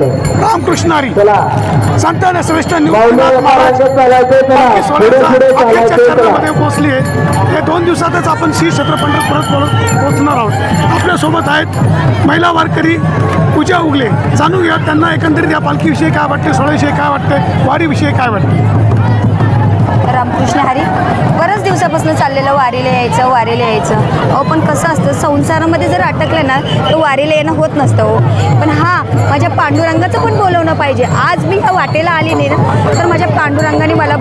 रामकृष्ण हरी संतान श्रेष्ठ निवृत्तीनाथ महाराज पालखी सोहळ्याच्या अखेरच्या चरणामध्ये पोहोचली आहे। हे 2 दिवसातच आपण श्री क्षेत्र पंढरपुरात पोहोचणार आहोत। आपल्यासोबत आहेत महिला वारकरी पूजा उगले। जाणून घ्या त्यांना एकंदरीत या पालखीविषयी काय वाटते, सोहळ्याविषयी काय वाटते, वारीविषयी काय वाटते। रामकृष्ण हरी बऱ्याच दिवसापासून चाललेलं वारीला यायचं अहो, पण कसं असतं संसारामध्ये जर अटकलं ना तर वारीला येणं होत नसतं हो। पण माझ्या पांडुरंगाचं पण बोलवणं पाहिजे। आज मी ह्या वाटेला आली नाही ना तर माझ्या पांडुरंगाने मला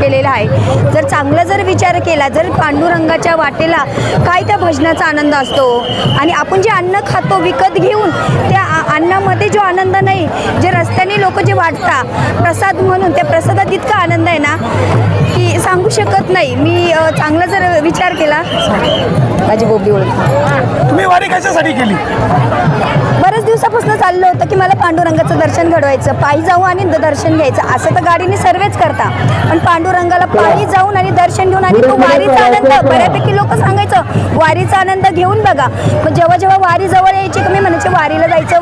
केलेलं आहे। जर चांगला जर विचार केला, जर पांडुरंगाच्या वाटेला काय त्या भजनाचा आनंद असतो आणि आपण जे अन्न खातो विकत घेऊन त्या अन्नामध्ये जो आनंद नाही, जे रस्त्याने लोक जे वाटतात प्रसाद म्हणून, त्या प्रसादात इतका आनंद आहे ना की सांगू शकत नाही। मी चांगला जर विचार केला माझी बोबडी ओळख। तुम्ही वारी कशासाठी केली? बऱ्याच दिवसापासून चाललं होतं की मला पांडुरंगाचं दर्शन घडवायचं, पायी जाऊ आणि दर्शन घ्यायचं। असं तर गाडीने सर्वच करता, पण पांडुरंगाला पायी जाऊन आणि दर्शन घेऊन आणि तो वारीचा आनंद, बऱ्यापैकी लोक सांगायचं वारीचा आनंद घेऊन बघा। पण जेव्हा जेव्हा वारी जवळ यायची की मी म्हणायचे वारीला जायचं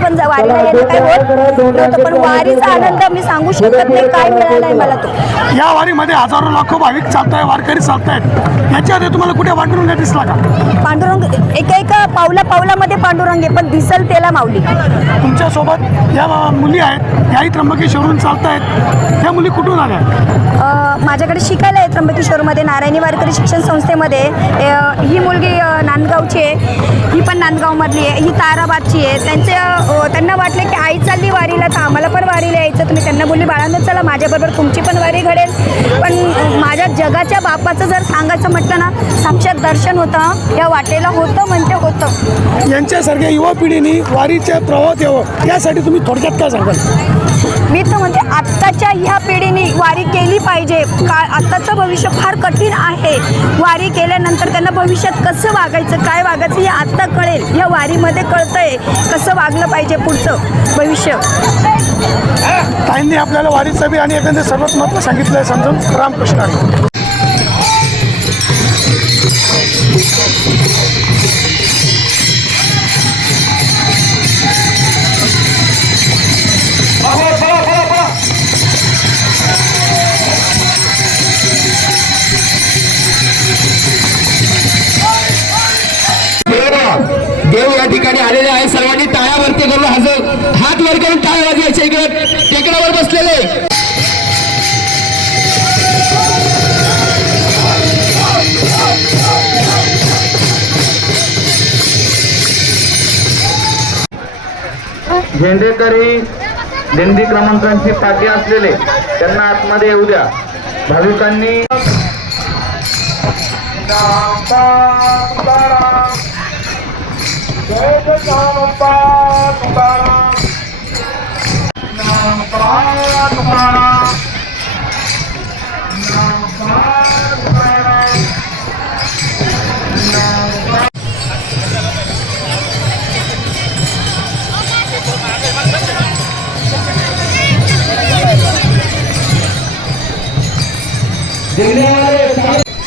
पण वारीला यायला काय होत नव्हतं, पण वारीचा आनंद मी सांगू शकत नाही काय मिळाला आहे मला तो। या वारीमध्ये हजारो लाखो भाविक चालताय, वारकरी चालतायत, याच्यामध्ये तुम्हाला कुठे पांडुरंग दिसला का? पांडुरंग एका पावलामध्ये पांडुरंग आहे, पण दिसल त्याला माऊली। तुमच्यासोबत या मुली आहेत, याही त्र्यंबकेश्वरहून चालतायत, त्या मुली कुठून आल्या? माझ्याकडे शिकायला आहे त्र्यंबकेश्वरमध्ये नारायणी वारकरी शिक्षण संस्थेमध्ये। ही मुलगी नांदगावची आहे, ही पण नांदगावमधली आहे, ही ताराबादची आहे। त्यांना वाटले की आई चालली वारीला तर आम्हाला पण वारीला यायचं। तुम्ही त्यांना बोलली बाळांनो चला माझ्याबरोबर तुमची पण वारी घडेल। पण माझ्या जगाच्या बापाचं जर सांगायचं म्हटलं ना साक्षात दर्शन होतं या वाटेला, होतं म्हणजे होतं। यांच्यासारख्या युवा पिढीने वारीच्या प्रवाहात यावं यासाठी तुम्ही थोडक्यात काय सांगाल? मी तर म्हणते आत्ताच्या ह्या पिढीने वारी केली पाहिजे। आत्ताचं भविष्य फार कठीण आहे। वारी केल्यानंतर त्यांना भविष्यात कसं वागायचं, काय वागायचं हे आत्ता कळेल। ह्या वारीमध्ये कळतंय कसं वागलं पाहिजे पुढचं भविष्य। ताईंनी आपल्याला वारीचं बी आणि एकंदरीत सर्वच महत्त्व सांगितलं आहे समजून। रामकृष्ण हरी। देव या ठिकाणी आलेले आहे। सर्वांनी टाळ्या वरती करून हात वर करून टाळ्या वाजवायच्या। इकडे टेकडावर बसलेले झेंडेकरी दिंडी क्रमांकांची पाठी असलेले त्यांना आतमध्ये येऊ द्या। भाविकांनी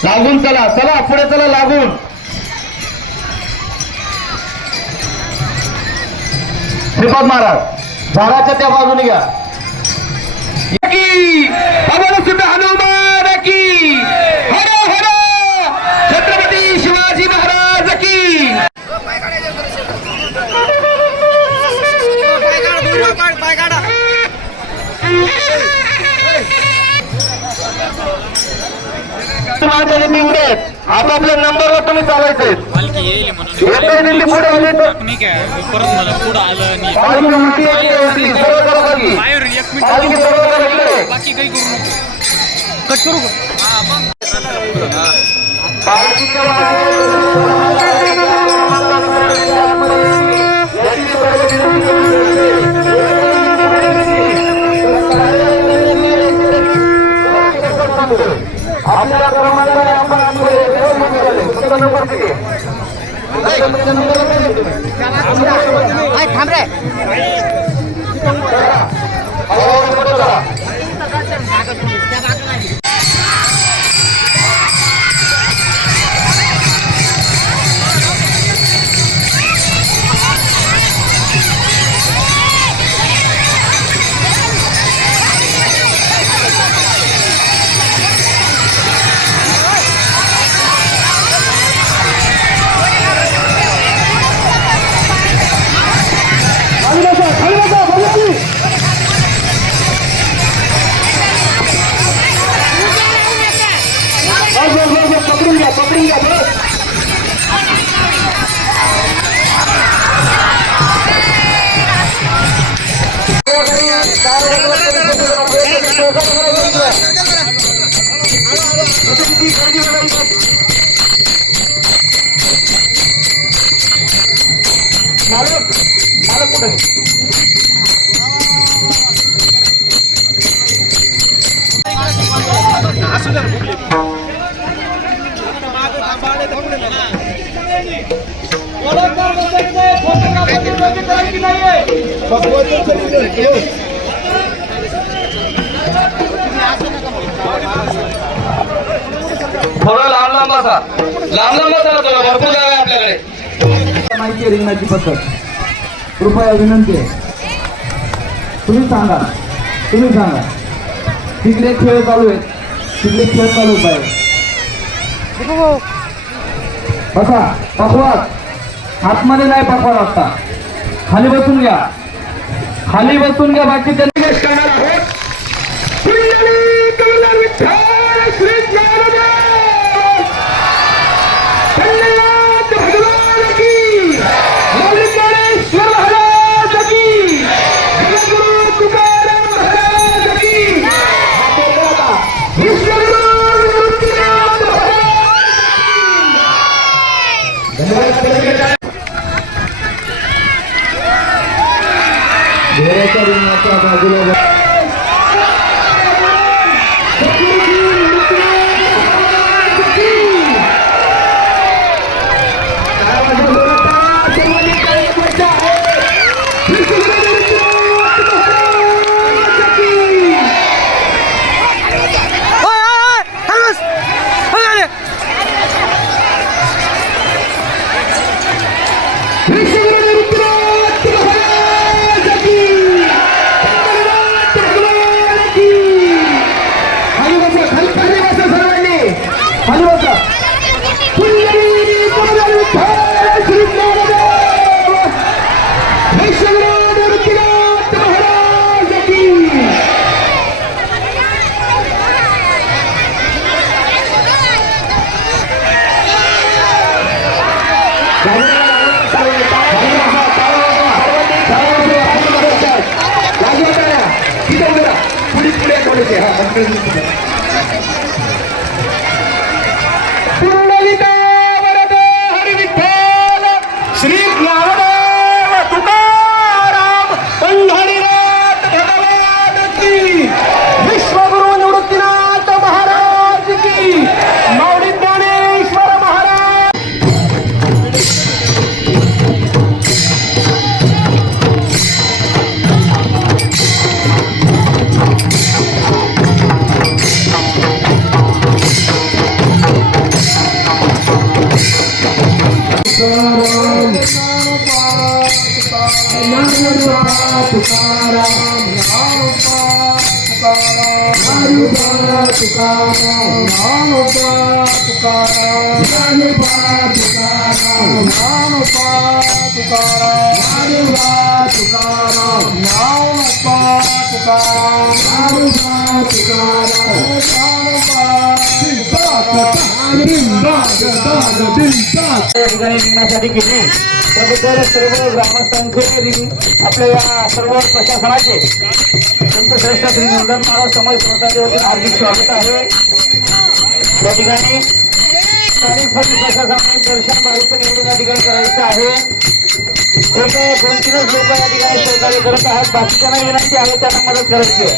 लागून चला, चला पुढे चला लागून। श्रीपाद महाराज झाडाच्या त्या बाजूने घ्या। सुद्धा हनुमान की हर हर छत्रपती शिवाजी महाराज की। आपापल्या नंबरवर तुम्ही चालायचे। थांब रे। पकडून घ्या बस. मालक कुठे थोडं लांब बसा थोडं भरपूर जागा आहे आपल्याकडे. माहिती आहे रिंगणाची पद्धत. कृपया विनंती आहे, तुम्ही सांगा तिकडे खेळ चालू आहे. बसा, पकवास आतमध्ये नाही पकवास असता. खाली बसून घ्या बाकी त्यांनी करणार आहोत. कुंडली कमलार विठ्ठल श्री ज्ञानदेव धन्यवाद भगवान की मौलिकेश्वर महाराज की जगद्गुरु तुकाराम महाराज की विश्वगुरु निवृत्तीनाथ महाराज घोड्याच्या रिंगणाच्या बाजूला श्री ज्ञानदेव तुकाराम पंढरीनाथ भगवान की विश्वगुरु निवृत्तीनाथ महाराज की मौली ज्ञानेश्वर महाराज. रिंगणासाठी केली त्याबद्दल सर्व ग्रामस्थांचे आपल्या या सर्व प्रशासनाचे संत श्रेष्ठ श्री नंदन महाराज समाज संस्थांच्या वतीने हार्दिक स्वागत आहे. या ठिकाणी स्थानिक पोलीस प्रशासनाने दर्शन भारूचं नियोजन या ठिकाणी करायचं आहे. एक 2-3 लोक या ठिकाणी सहकार्य करत आहेत. बाकीच्यांना विनंती आहे त्यांना मदत करायची आहे.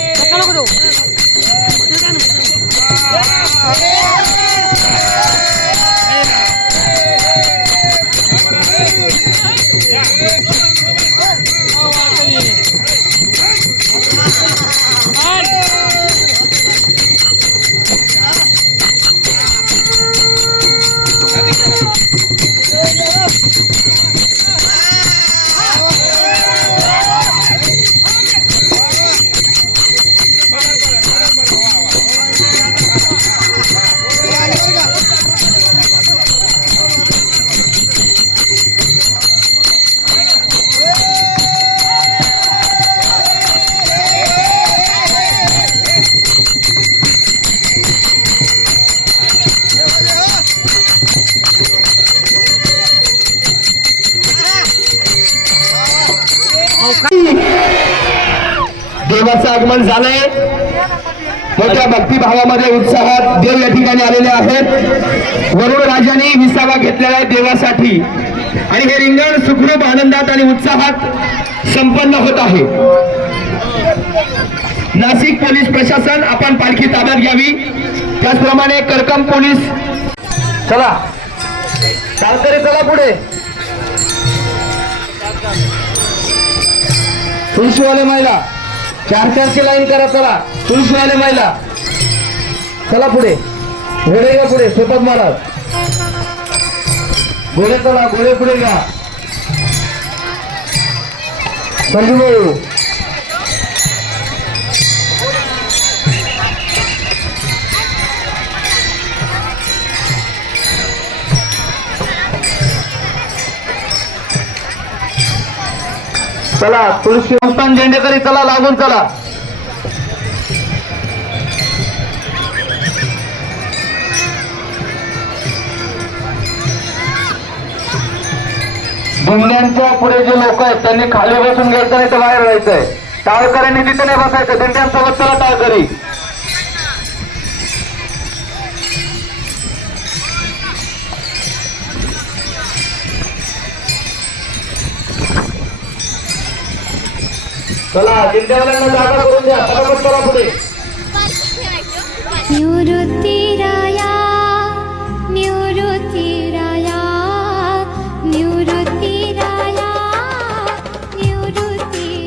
देवाचं आगमन झालंय. मोठ्या भक्तिभावामध्ये उत्साहात देव या ठिकाणी आलेले आहेत. वरुण राजाने विसावा घेतलेला आहे देवासाठी आणि हे रिंगण सुखरूप आनंदात आणि उत्साहात संपन्न होत आहे. नाशिक पोलीस प्रशासन आपण पालखी ताब्यात घ्यावी. त्याचप्रमाणे करकम पोलीस. चला चालकरी चला पुढे. तुळशीवाले महिला 4-4ची लाईन करा. चला तुळशीवाले महिला चला पुढे. घोडे घ्या पुढे. सोपत महाराज घोडे चला. घोडे पुढे घ्या. संजू भाऊ चला. तुळशी संस्थान झेंडेकरी चला लागून चला. दिंड्यांच्या पुढे जे लोक आहेत त्यांनी खाली बसून घ्यायचं नाही तर बाहेर राहायचंय. टाळकऱ्यांनी तिथे नाही बसायचं. दिंड्यांसोबत चला टाळकरी. चला दिंड्यावाल्यांना जागा करून द्या. पटापट करा पुढे.